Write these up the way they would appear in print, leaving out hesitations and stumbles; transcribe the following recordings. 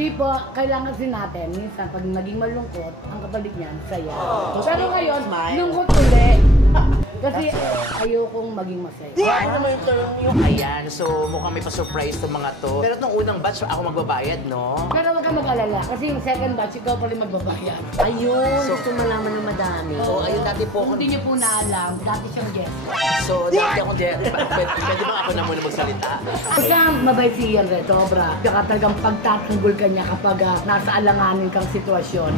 Hindi po, kailangan din natin, minsan pag naging malungkot, ang kapalit niyan, saya. Pero ngayon, lungkot ulit. Kasi ayokong maging masaya. Ano naman yung turn yung ayan? So, mukhang may pa-surprise itong mga to. Pero itong unang batch, ako magbabayad, no? Pero wag ka mag-alala, kasi yung second batch, ikaw pa rin magbabayad. Ayun, gusto malaman ng madami. So, ayun, dati po ako. Hindi niyo po naalam, dati siyang guest. So, dati akong pwede ba ako na muna magsalita? Kasi mabait si Ian Red, sobra. Kaya talagang pagtatanggol ka niya kapag nasa alanganin kang sitwasyon.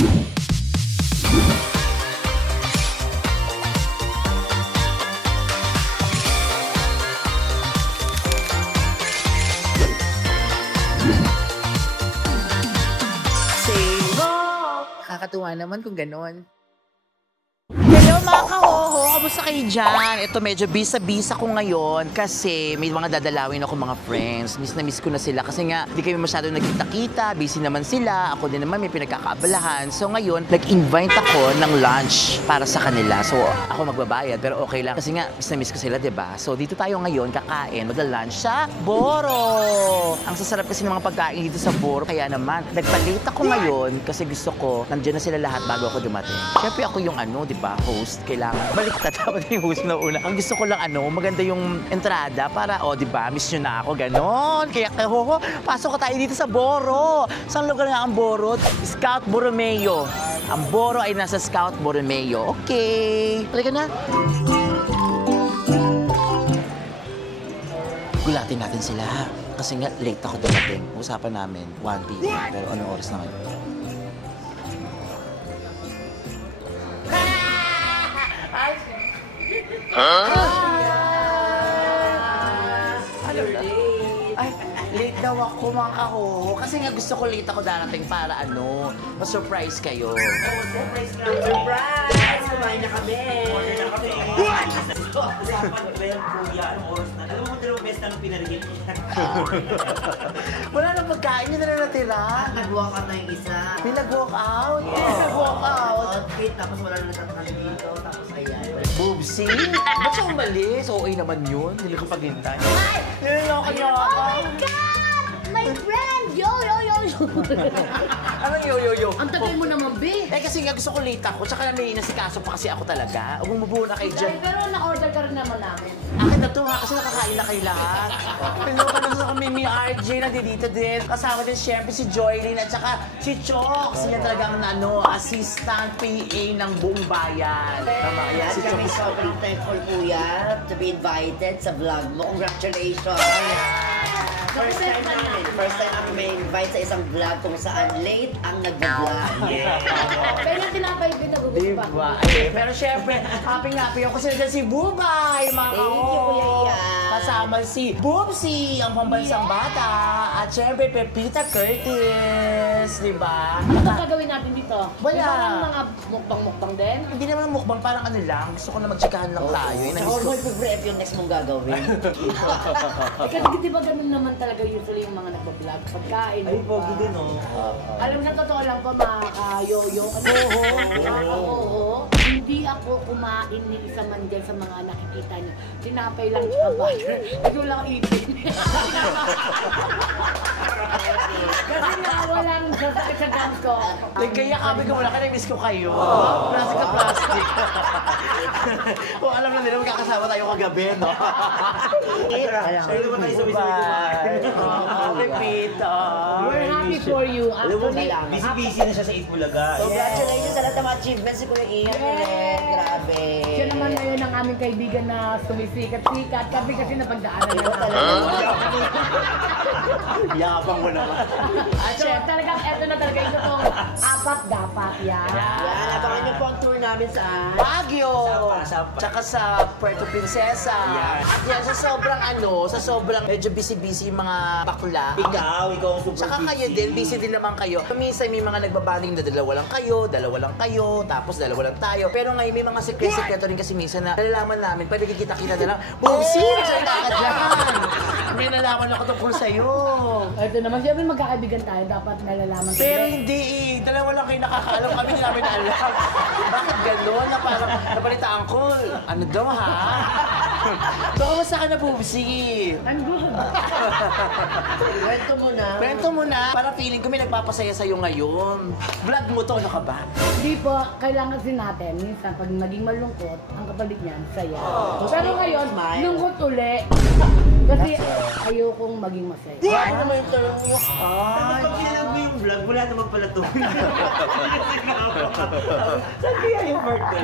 Nakakatuwa naman kung ganon. Hello mga kahoho! Kamusta kayo dyan? Ito medyo bisa-bisa ko ngayon kasi may mga dadalawin ako mga friends. Miss na miss ko na sila kasi nga di kami masyado nagkita-kita, busy naman sila. Ako din naman may pinagkakaabalahan. So ngayon, nag-invite ako ng lunch para sa kanila. So ako magbabayad pero okay lang kasi nga miss ko sila, diba? So dito tayo ngayon kakain, magla-lunch sa Boro! Ang sasarap kasi ng mga pagkain dito sa Boro. Kaya naman, nagpalit ako ngayon kasi gusto ko nandiyan na sila lahat bago ako dumating. Siyempre ako yung diba? Host, kailangan baliktad dapat yung host na una. Ang gusto ko lang maganda yung entrada para, diba, miss nyo na ako, ganon. Kaya pasok ka tayo dito sa Boro. Saan lugar nga ang Boro? Scout Borromeo. Ang Boro ay nasa Scout Borromeo. Okay. Halika na. Gulatin natin sila. Kasi nga, late ako dumating. Usapan namin, 1 p.m. Pero anong oras na ngayon? Late daw ako mga kahoho. Kasi nga gusto ko late ako darating para ma-surprise kayo. Surprise na! Surprise! Kumain na kami! Order na kami! Anong oras na? Alam mo, dalawang best na nung pinarigin. Wala nang pagkain, yun na natira. Nag-walk out na yung isa. May nag-walk out? Yes, nag-walk out. Outfit, tapos wala na natatali dito, tapos ayan. Boobsy? Ba't siya umalis? Okay naman yun. Hindi ko paghintay. Ay! Niloloko niyo ako. Oh my God! My friend! Yo! Anong yo? Ang tagal mo naman, be. Kasi nga gusto ko late ako, tsaka nasikaso pa kasi ako talaga. Bumubuo na kayo dyan. Pero na-order ka rin naman namin. Akin na to ha, kasi nakakain na kayo lahat. Hello ka naman sa kami, mi RJ, nandito din. Kasama din siyempre si Joylyn at saka si Chok. Siya talagang assistant PA ng buong bayan. Tama yan, Si kami sobrang thankful, kuya, to be invited sa vlog mo. Congratulations! First time namin may invite sa isang vlog kung saan late ang nag-vlog. Pero yung tinapay, pinagugusto pa. Diba? Pero syempre, happy ako kasi nandiyan si Bubay, mga Thank you, Kuya Ian. Kasama si Boobsy, ang pambansang bata. At syempre, Pepita Curtis, diba? Ano gagawin natin dito? Wala. Di ba lang mga mukbang-mukbang din? Hindi naman mukbang, parang lang. Gusto ko na magtsikahan lang tayo. Sa Hormone Prep yung next mong gagawin. Kasi di ba ganun naman talaga usually yung mga nagbablog? Pagkain, Ay, pogi din, oh. Alam mo, sa totoo lang po, mga ka-yoyo. Hindi ako kumain ni isa man dyan sa mga nakikita niyo. Tinapay lang siya butter. Ito lang itin. Kasi nga walang sasakit sa gums ko. Kaya kami ko wala ka na-miss ko kayo. Plastic ka plastic. Kung alam na nila, magkakasama tayo kagabi, no? Sa'yo naman tayo sabay-sabay kumain. Pepita. We're happy for you. Actually, Busy-busy na siya sa Itbulaga. Congratulations sa lahat ng mga achievements si Kuya Ian. Grabe. siya naman ngayon ang aming kaibigan na sumisikat-sikat. Kami kasi napagdaanan na namin. Yabang mo naman. At so, talagang eto na talaga ito tong apat dapat yan. Yan, abangan niyo po ang tour namin sa Baguio! Sapa. Tsaka sa Puerto Princesa. At yan, sa sobrang medyo busy-busy yung mga bakla. ikaw ang super Tsaka kayo din, busy din naman kayo. Minsan may mga nagbabanding na dalawa lang kayo, tapos dalawa lang tayo. Pero ngayon may mga sekreto rin kasi minsan na nalalaman namin, pwede kikita-kita na lang, Boomsy! Nagsalita ka dyan! May nalaman ako tungkol sa'yo. Ito naman, siyempre magkakaibigan tayo, dapat nalalaman ko. Pero hindi eh. Dalawa lang kayo nakakaalam. Kami hindi namin alam. Bakit gano'n na parang napalitaan ko? Ano daw ha? So, kamusta ka na, Bubsy? I'm good. Kwento mo na. Kwento mo na. Parang feeling ko may nagpapasaya sa'yo ngayon. Vlog mo to, ano ka ba? Hindi po, kailangan kasi natin, minsan pag naging malungkot, ang kapalit niyan, saya. Pero ngayon, lungkot uli. Kasi ayokong maging masaya. Ano naman yung tanong niyo? Tapos pag sinag mo yung vlog, wala naman pala to. Saan kaya yung birthday?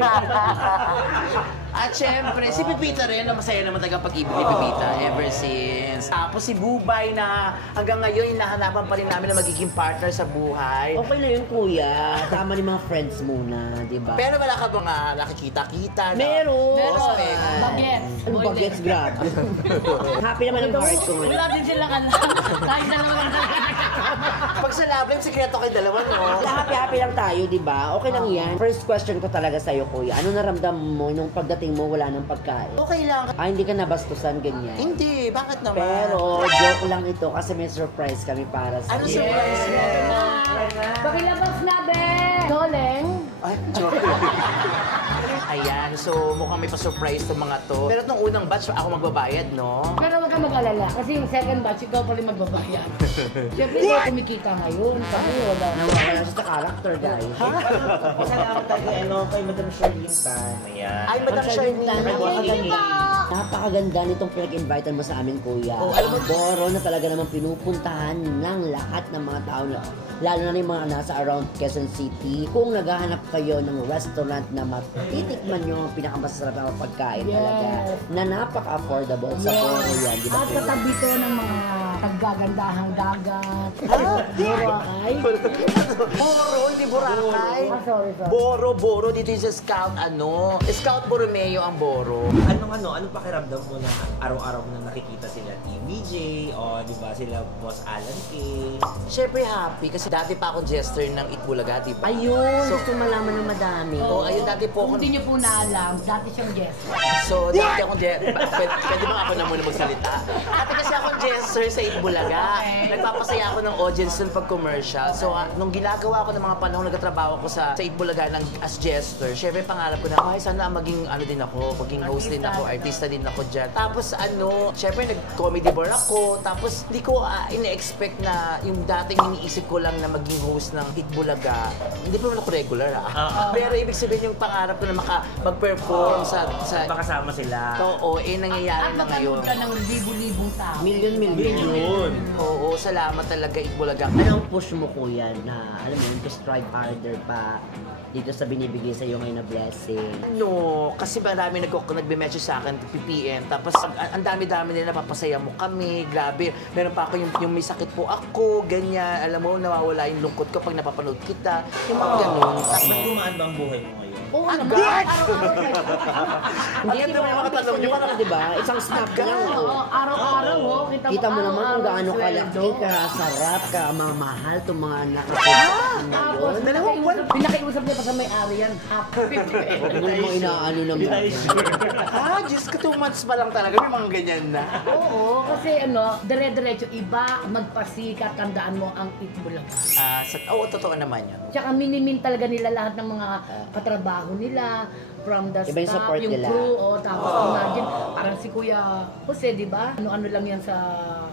At syempre, si Pipita rin, na masaya naman taga pag-ibig ni Pipita ever since. Tapos si Bubay na hanggang ngayon, hinahanapan pa rin namin na magiging partner sa buhay. Okay na yun, kuya. Tama ni mga friends muna, di ba? Pero wala ka bang nakikita-kita? na- Meron! Prospect? Bagets. Ano bagets? Grabe. Happy naman ang heart ko ngayon. Wala din silang alam. Kahit dalawa lang Pag sa love life, sikreto kayo dalawa, no? Happy lang tayo, di ba? Okay lang yan. First question ko talaga sa'yo, kuya. Ano naramdam mo nung pagdating mo wala ng pagkain? Okay lang. Hindi ka nabastusan, ganyan. Hindi, bakit naman? Pero, joke lang ito kasi may surprise kami para sa Ano surprise mo? Pakilabas na, be! Soleng. Ay, joke. Ayan, so mukhang may pa-surprise itong mga to. Pero nung unang batch, ako magbabayad, no? Pero huwag ka mag-alala. Kasi yung second batch, ikaw pa rin magbabayad. Siyempre, ikaw kumikita ngayon. Kami wala. Nawawala siya sa character, guys. Pasalamat tayo kay, kay Madam Charlene Tan. Ayan. Ay, Madam Charlene. Napakaganda nitong pinag-invite mo sa amin, kuya. Oh, alam mo- Boro na talaga naman pinupuntahan ng lahat ng mga tao, lalo na yung mga nasa around Quezon City. Kung naghahanap kayo ng restaurant na matitikman nyo ang pinakamasarap na pagkain Yes. talaga, na napaka-affordable sa Boro yan, di ba? At katabi to ng mga taggagandahang dagat. Boracay. Boro, hindi Boracay. Sorry. Boro. Dito yung sa Scout, Scout Borromeo ang Boro. Anong pakiramdam mo na araw-araw mo na nakikita sila TVJ o di ba sila Boss Alan K? Siyempre happy kasi dati pa ako jester ng Itbulaga, di ba? Ayun, So- gusto malaman ng madami. Oh, ayun, dati po Kung ako. hindi niyo po naalam, dati siyang guest. So, dati akong pwede ba ako na muna magsalita? Dati kasi akong jester sa Itbulaga. Nagpapasaya ako ng audience dun pag commercial. So, nung ginagawa ko ng mga panahon, nagtatrabaho ko sa Itbulaga as jester, syempre pangarap ko na, ay, sana maging din ako, maging host din ako, artista din ako dyan. Tapos, syempre nag-comedy bar ako. Tapos, hindi ko ina-expect na yung dating iniisip ko lang na maging host ng Itbulaga. Hindi pa naman ako regular, Pero ibig sabihin yung pangarap ko na mag-perform sa Makasama sila. Oo, nangyayari na ngayon. Ka ng libu-libong tao. Million. Oo, salamat talaga Itbulaga. Ano ang push mo, kuya, na alam mo yun, to strive harder pa dito sa binibigay sa iyo ngayon na blessing? Kasi marami nagbe-message sa akin, PPM, tapos ang dami-dami nila napapasaya mo kami, grabe. Meron pa ako yung may sakit po ako, ganyan, alam mo, nawawala yung lungkot ko pag napapanood kita, yung mga ganun. Ba't gumaan ba ang buhay mo ngayon? Oo naman. Hindi Ang ganda naman ng mga tanong niyo. di ba? Isang snap lang. Oo, araw-araw, Kita mo naman kung gaano kalaki, kasarap, kamamahal itong mga nakasarap Tapos, ngayon. pinakiusap niya pa sa may-ari yan. Happy. Huwag mo inaano ng Hindi tayo sure. Diyos ko, 2 months pa lang talaga, may mga ganyan na. Oo, kasi dire-diretso iba, magpasikat, tandaan mo ang Itbulaga. Totoo naman yun. Tsaka minimin talaga nila lahat ng mga katrabaho nila, from the Iba yung staff, support yung nila. crew, tapos imagine, parang si Kuya Jose, di ba? Ano-ano lang yan sa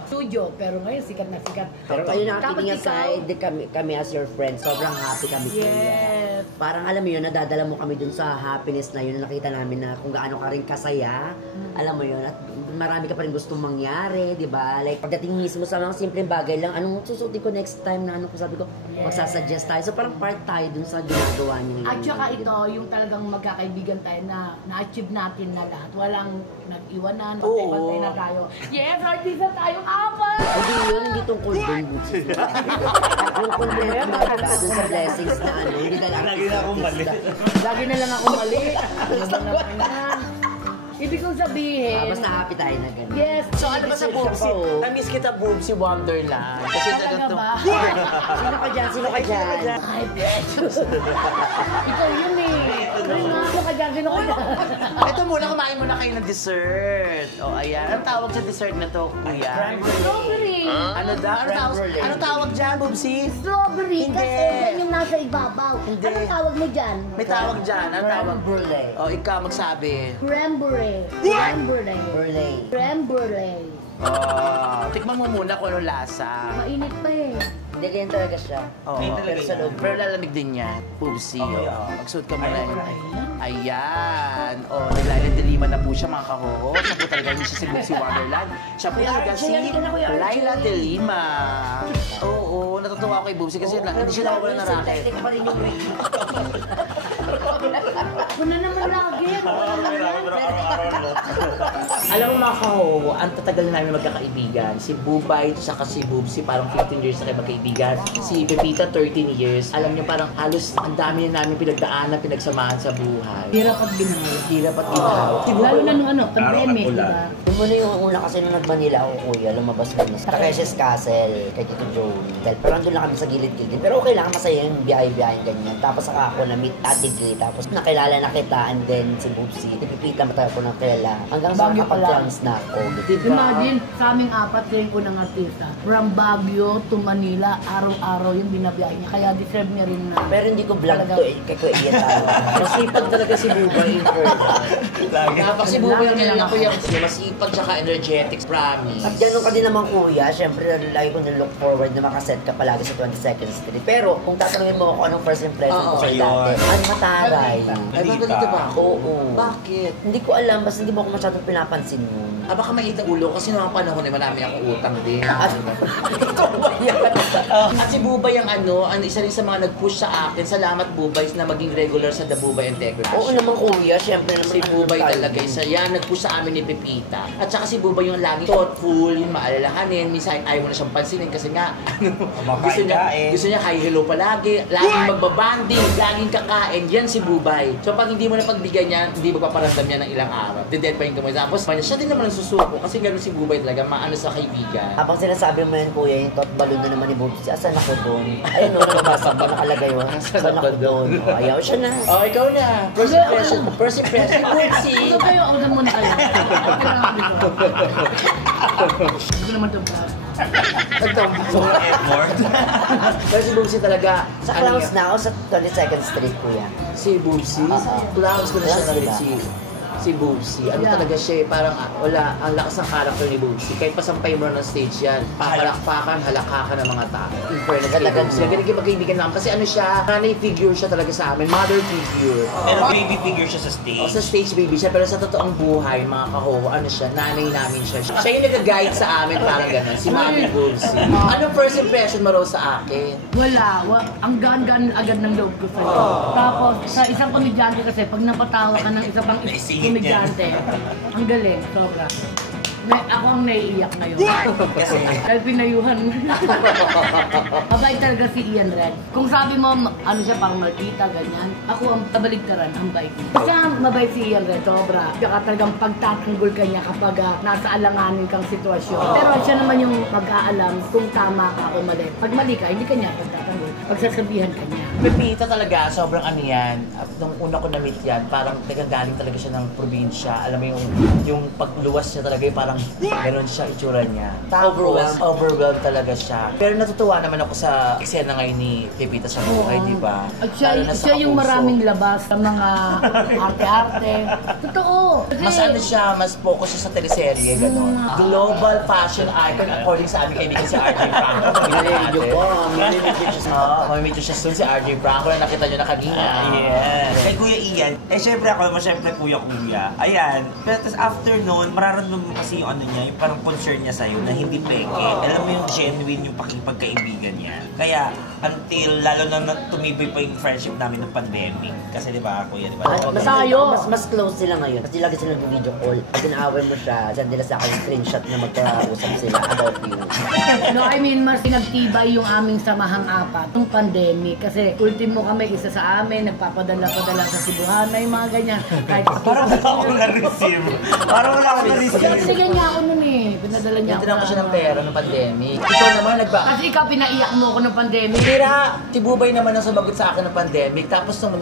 studio, pero ngayon sikat na sikat. Pero kayo na Tapos kidding ikaw, aside, kami as your friends, sobrang happy kami kuya. Yes. Parang alam mo yun, nadadala mo kami dun sa happiness na yun, na nakita namin na kung gaano ka rin kasaya. Alam mo yun, at marami ka pa rin gustong mangyari, di ba? Like, pagdating mismo sa mga simpleng bagay lang, anong susutin ko next time na ko sabi ko, magsasuggest tayo. So parang part tayo dun sa ginagawa niyo. At saka ito, yung talagang magkakaibigan tayo na na-achieve natin na lahat. Walang nag-iwanan, pantay-pantay na tayo. Yes, artista tayo, apat! Hindi yun, hindi tungkol dun. Yung content mo dun sa blessings na hindi na lang Lagi na akong mali. Lagi na lang ako mali. Ano ba naman yan? Ibig kong sabihin, Basta happy tayo na ganun. yes. So ano ba sa Boobsy? Na-miss kita Boobsy Wonderland. Kasi Talaga ba? Sino ka dyan? Sino ka dyan? Ay, precious. Ikaw yun eh. Ay, nga, ka dyan, sino ka dyan? Ito muna, kumain muna kayo ng dessert. Ayan. Anong tawag sa dessert na to, kuya? Strawberry. Ano daw? Anong tawag dyan, Boobsy? Strawberry. Hindi. Kasi yan yung nasa ibabaw. Hindi. Anong tawag mo dyan? May tawag dyan. Anong tawag? Creme brulee. Ikaw magsabi. Creme brulee. Creme brulee. Burley. Creme brulee. Tikman mo muna kung anong lasa. Mainit pa eh. Hindi ganyan talaga siya. Oo. May talaga Pero sa yan. loob. Pero lalamig din yan. Pubsi. Okay, Oh. oo. Magsuot ka muna. Ayun. Ayan. Oh, naglaladiliman na po siya mga kahoho. Siya po talaga hindi siya si Bubsy Wonderland. Siya po Kuya talaga Archie, si halika na, Kuya Archie. Laila de Lima. Oo, natutuwa ako kay Bubsy kasi hindi siya nakawala na racket. Synthetic pa rin yung wig. Ako na naman lagi. Alam mo mga kahoho, ang tatagal na namin magkakaibigan. Si Bubay at si Bubsy parang 15 years na kayo magkaibigan. Si Pepita 13 years. Alam niyo parang halos ang dami na namin pinagdaanan, pinagsamahan sa buhay. Hirap at ginhawa. Hirap at ginawa. Lalo na nung pandemic, di ba? Yung muna yung una kasi nung nag-Manila ako, kuya, lumabas kami sa Takeshi's Castle, kay Tito Joey. Pero andun lang kami sa gilid-gilid. Pero okay lang, masaya yung biyahe-biyahe ganyan. Tapos saka ako na-meet Ate Gay, tapos nakilala na kita, and then si Bubsy. Nagpipita matayo ko ng kela. Hanggang sa Baguio pa lang. nakapag-trans na ako. Imagine, sa aming apat siya yung unang artista. From Baguio to Manila, araw-araw yung binabiyahe niya. Kaya deserve niya rin na. Pero hindi ko vlog to eh, kay Kuya Ian tayo. Masipag talaga si Bubay in person. Kapag si Bubay ang kailangan ko yung masipag tsaka energetics, promise. At ganun ka din naman kuya, syempre lagi ko na-look forward na makaset ka palagi sa 22nd Street. Pero kung tatanungin mo ako anong first impression ko Oo, sa'yo ayun. dati, ang mataray. Ay, maganda ba ako? Oo. Bakit? Hindi ko alam, basta hindi mo ako masyadong pinapansin mo. Baka mainit ang ulo kasi noong panahon ay marami akong utang din. At ikaw ba yan? At si Bubay ang isa rin sa mga nag-push sa akin. Salamat Bubay na maging regular sa The Bubay Integrity. Oo naman kuya, syempre naman. Si Bubay talaga isa yan, nag-push sa amin ni Pepita. At saka si Bubay yung lagi thoughtful, yung maalalahanin, minsan ayaw mo na siyang pansinin kasi nga gusto niya hi hello palagi, laging magbabanding, laging kakain, yan si Bubay. So pag hindi mo na pagbigyan niya, hindi magpaparamdam niya ng ilang araw. Dead pa yung gamay. Tapos siya din naman ang susuko kasi gano'n si Bubay talaga, maano sa kaibigan. Habang sinasabi mo yan kuya, yung tot balloon na naman ni Bubsy, asan ako doon? Ayun o, nabasa ko, nakalagay mo. Asan ako doon? O, ayaw siya na. Oh, ikaw na. First impression, Bubsy. Gusto kayo, order muna kayo. Gusto naman ito pa. Pero si Bubsy talaga, Sa Clowns na ako sa 22nd Street kuya. Si Bubsy, Oo. Clowns ko na siya Clowns, na diba? si Bubsy. Ano Yeah. talaga siya, parang wala, ang lakas ng character ni Bubsy. Kahit pasampay mo na ng stage yan, papalakpakan, halakakan ng mga tao. In fairness kay Talagang Bubsy. Ganun magkaibigan namin. Kasi ano siya, nanay figure siya talaga sa amin, mother figure. Pero baby figure siya sa stage. O sa stage baby siya, pero sa totoong buhay, mga kahoho, ano siya, nanay namin siya. Siya yung nag-guide sa amin, parang gano'n, si Mami Bubsy. Anong first impression mo raw sa akin? Wala. Ang gaan-gaan agad ng loob ko sa'yo. Tapos, sa isang komedyante kasi, pag napatawa ka ng isa pang Naisingit niya. komedyante, ang galing, sobra. Ako ang naiiyak ngayon. Kasi Dahil pinayuhan mo. Mabait talaga si Ian Red. Kung sabi mo, ano siya, parang maltita, ganyan. Ako ang kabaligtaran, ang bait niya. Kasi mabait si Ian Red, sobra. Kaya talagang pagtatanggol ka niya kapag nasa alanganin kang sitwasyon. Pero siya naman yung mag-aalam kung tama ka o mali. Pag mali ka, hindi ka niya pagtatanggol. Pagsasabihan ka niya. Pepita talaga, sobrang ano yan. At nung una ko na-meet yan, parang galing talaga siya ng probinsya. Alam mo yung pagluwas niya talaga, yung parang gano'n siya itsura niya. Overwhelmed talaga siya. Pero natutuwa naman ako sa eksena ngayon ni Pepita sa buhay, di ba? At siya, Lalo na sa siya yung Kapuso. maraming labas sa mga arte-arte. Totoo. Kasi, Mas ano siya, mas focus siya sa teleserye, gano'n. Global fashion icon according sa aming kaibigan si RJ Franco. Narinig ko, mamimigit siya sa... Oo, mamimit siya soon si RJ Franco na nakita niyo na kanina. yes. Kay Kuya Ian, syempre ako naman, syempre Kuya. Ayan. Pero tapos after noon, mararamdaman mo kasi yung ano niya, yung parang concern niya sa'yo na hindi peke. Alam mo yung genuine yung pakipagkaibigan niya. Kaya, until, lalo na tumibay pa yung friendship namin ng pandemic. Kasi di ba, Kuya, di ba? Mas close sila ngayon. Kasi lagi sila nag-video call. Pag inaaway mo siya, send nila sa akin screenshot na magkausap sila about you. no, I mean, mas pinagtibay yung aming samahang apat nung pandemic. Kasi ultimo kami, isa sa amin, nagpapadala-padala sa Cebuana, yung mga ganyan. Kahit Parang wala akong na-receive. Parang wala akong na-receive. Binigyan niya ako nun eh. Pinadala niya ako. Tinanong ko siya ng pera ng pandemic. Ikaw naman Kasi ikaw pinaiyak mo ako ng pandemic. Tira, si Bubay naman ang sumagot sa akin ng pandemic. Tapos nung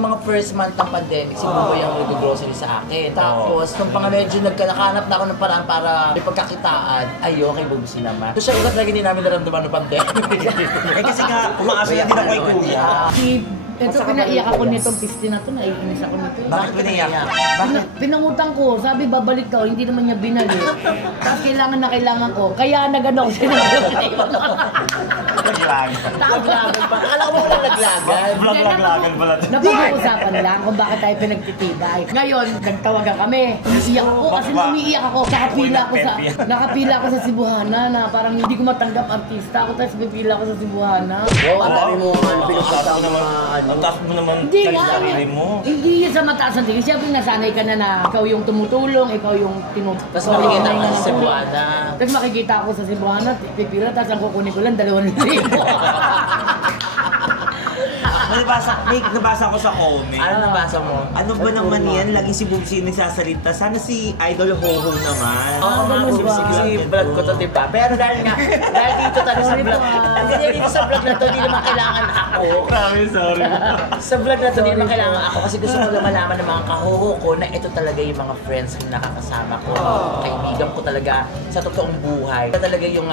mga first month ng pandemic, si Bubay ang nag-grocery sa akin. Tapos nung mga medyo nagkanakanap na ako ng paraan para may pagkakitaan, ayo kay Bubsy naman. So siya ugat lagi din namin naramdaman ng pandemic. Kasi nga, umaasa na din ako kay Kuya. Si Ito, pinaiyak ako nitong piste na to, naiinis ako nito. Bakit pinayak? Pinangutang ko, sabi babalik daw, hindi naman niya binalik. Tapos kailangan na kailangan ko, kaya nagano ko siya ng Naglag. Tapos pa. Akala ko walang naglagan. Vlog-vlog-lagan pala. Napag-uusapan lang kung bakit tayo pinagtitibay. Ngayon, nagtawagan kami. Umiiyak ako kasi umiiyak ako. Nakapila ako sa Cebuana na parang hindi ko matanggap artista ako tapos pipila ako sa Cebuana. Ang dami mo pinagkata mo Ang taas mo naman Hindi sa nga. sarili mo. Hindi yan sa mataas ang tingin. Siyempre nasanay ka na ikaw yung tumutulong, ikaw yung Tapos makikita ko sa Cebuana. Tapos makikita ako sa Cebuana, pipila, tapos ang kukunin ko lang 2,000. Nabasa ko sa comment. Ano nabasa mo? Ano ba naman yan? Laging si Bubsy nagsasalita. Sana si Idol Hoho naman. Oo nga, ganun ba? kasi vlog ko to, diba? Pero dahil dito tayo sa vlog, ganyan dito sa vlog na to, hindi naman kailangan ako. Sorry. Sa vlog na to, hindi naman kailangan ako kasi gusto ko lang malaman ng mga kahoho ko na ito talaga yung mga friends na nakakasama ko. Kaibigan ko talaga sa totoong buhay. Ito talaga yung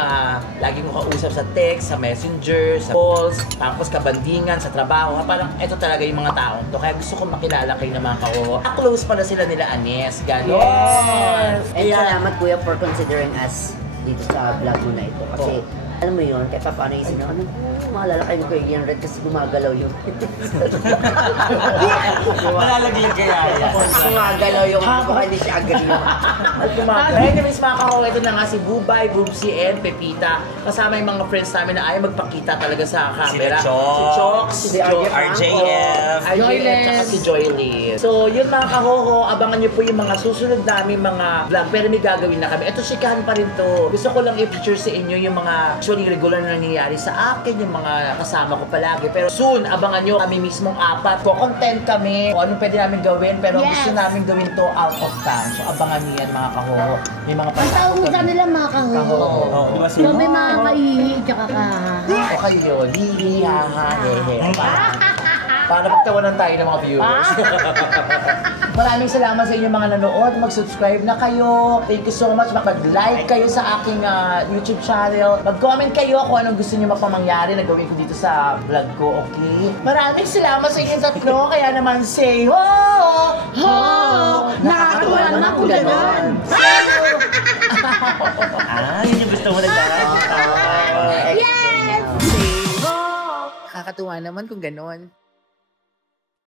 lagi ko kausap sa text, sa messenger, sa calls, tapos kabandingan, sa trabaho. Parang ito talaga yung mga taong to. Kaya gusto ko makilala kayo ng mga kahoho. Close pala sila nila Anes. Ganon. Yes! And salamat kuya for considering us dito sa vlog mo na ito. Kasi alam mo yun, kahit paano isip na, maalala kayo kay Ian Red kasi gumagalaw yun. Malalagay yung kaya yan. Gumagalaw yung ako, hindi siya agree. Anyways mga kahoho, ito na nga si Bubay, Bubsy, and Pepita. Kasama yung mga friends namin na ayaw magpakita talaga sa camera. Si Chox, Si RJ RJF. RJF, tsaka si Joylyn. So yun mga kahoho, abangan niyo po yung mga susunod namin mga vlog. Pero may gagawin na kami. Ito, sikahan pa rin to. Gusto ko lang i-picture sa inyo yung mga actually regular na nangyayari sa akin, yung mga kasama ko palagi. Pero soon, abangan nyo kami mismong apat. Content kami, kung anong pwede namin gawin, pero Yes. gusto namin gawin to out of town. So abangan niyo yan mga kahoho. May mga Ang tawag mo sa nila mga kahoho. kahoho. Di ba So may mga kaihi, tsaka kahaha. O kayo, hihi, haha, hehe. Para pagtawanan tayo ng mga viewers. Maraming salamat sa inyo mga nanood. Mag-subscribe na kayo. Thank you so much. Mag-like kayo sa aking YouTube channel. Mag-comment kayo kung anong gusto niyo mapamangyari na gawin ko dito sa vlog ko, okay? Maraming salamat sa inyong tatlo. Kaya naman say ho! Ho! Nakakatuwa naman kung gano'n. Yun yung gusto mo na Yes! Kakatuwa naman kung ganon.